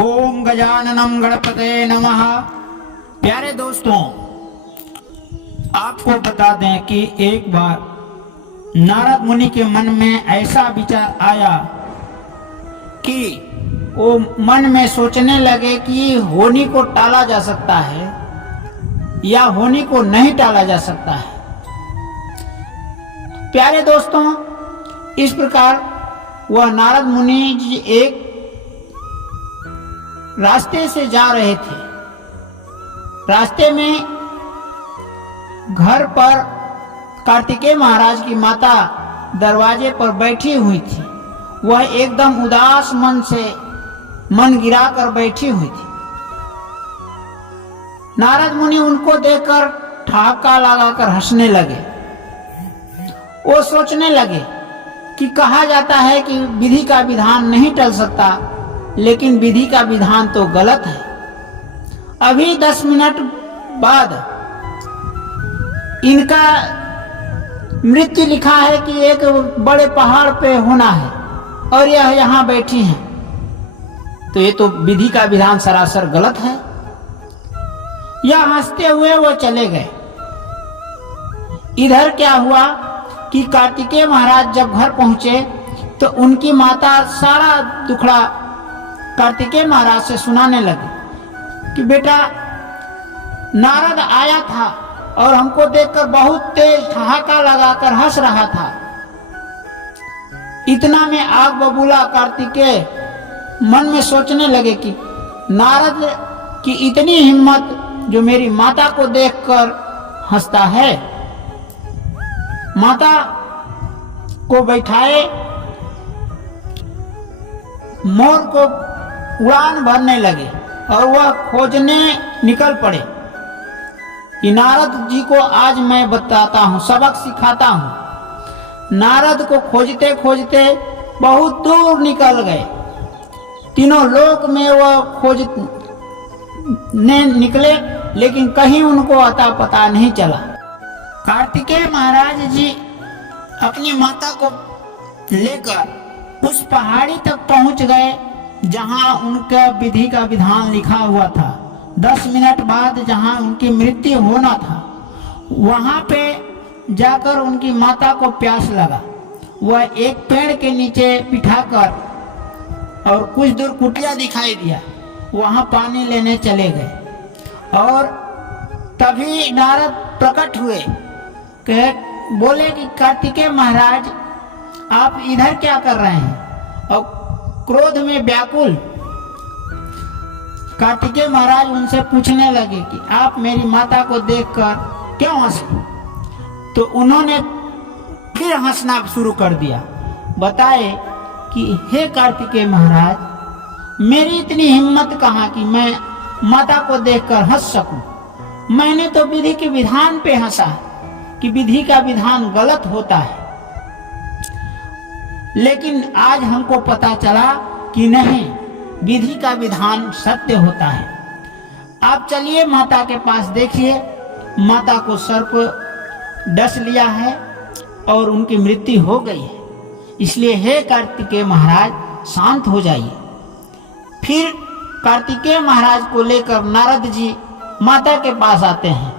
ओम गजाननम गणपते नमः। प्यारे दोस्तों, आपको बता दें कि एक बार नारद मुनि के मन में ऐसा विचार आया कि वो मन में सोचने लगे कि होनी को टाला जा सकता है या होनी को नहीं टाला जा सकता है। प्यारे दोस्तों, इस प्रकार वह नारद मुनि जी एक रास्ते से जा रहे थे। रास्ते में घर पर कार्तिकेय महाराज की माता दरवाजे पर बैठी हुई थी। वह एकदम उदास मन से मन गिराकर बैठी हुई थी। नारद मुनि उनको देखकर ठहाका लगाकर हंसने लगे। वो सोचने लगे कि कहा जाता है कि विधि का विधान नहीं टल सकता, लेकिन विधि का विधान तो गलत है। अभी 10 मिनट बाद इनका मृत्यु लिखा है कि एक बड़े पहाड़ पे होना है और यह यहाँ बैठी हैं, तो ये तो विधि का विधान सरासर गलत है। यह हंसते हुए वो चले गए। इधर क्या हुआ कि कार्तिकेय महाराज जब घर पहुंचे तो उनकी माता सारा दुखड़ा कार्तिकेय महाराज से सुनाने लगे कि बेटा, नारद आया था और हमको देखकर बहुत तेज ठहाका लगाकर हंस रहा था। इतना में आग बबूला कार्तिकेय मन में सोचने लगे कि नारद की इतनी हिम्मत जो मेरी माता को देखकर हंसता है। माता को बैठाए, मोर को उड़ान भरने लगे और वह खोजने निकल पड़े कि नारद जी को आज मैं बताता हूँ, सबक सिखाता हूँ। नारद को खोजते खोजते बहुत दूर निकल गए। तीनों लोक में वह खोजने निकले, लेकिन कहीं उनको अता पता नहीं चला। कार्तिकेय महाराज जी अपनी माता को लेकर उस पहाड़ी तक पहुंच गए जहां उनका विधि का विधान लिखा हुआ था। 10 मिनट बाद जहां उनकी मृत्यु होना था, वहां पे जाकर उनकी माता को प्यास लगा। वह एक पेड़ के नीचे बिठाकर और कुछ दूर कुटिया दिखाई दिया, वहां पानी लेने चले गए और तभी नारद प्रकट हुए। बोले कि कार्तिकेय महाराज, आप इधर क्या कर रहे हैं? और क्रोध में व्याकुल कार्तिकेय महाराज उनसे पूछने लगे कि आप मेरी माता को देखकर क्यों हंसे? तो उन्होंने फिर हंसना शुरू कर दिया। बताए कि हे कार्तिकेय महाराज, मेरी इतनी हिम्मत कहाँ कि मैं माता को देखकर हंस सकूं। मैंने तो विधि के विधान पे हंसा कि विधि का विधान गलत होता है, लेकिन आज हमको पता चला कि नहीं, विधि का विधान सत्य होता है। आप चलिए माता के पास, देखिए माता को सर्प डस लिया है और उनकी मृत्यु हो गई है। इसलिए हे कार्तिकेय महाराज, शांत हो जाइए। फिर कार्तिकेय महाराज को लेकर नारद जी माता के पास आते हैं।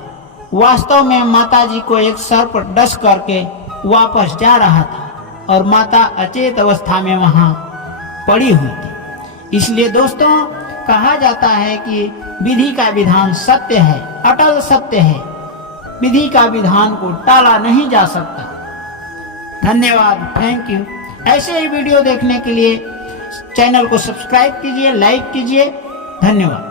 वास्तव में माता जी को एक सर्प डस करके वापस जा रहा था और माता अचेत अवस्था में वहां पड़ी हुई थी। इसलिए दोस्तों, कहा जाता है कि विधि का विधान सत्य है, अटल सत्य है। विधि का विधान को टाला नहीं जा सकता। धन्यवाद, थैंक यू। ऐसे ही वीडियो देखने के लिए चैनल को सब्सक्राइब कीजिए, लाइक कीजिए। धन्यवाद।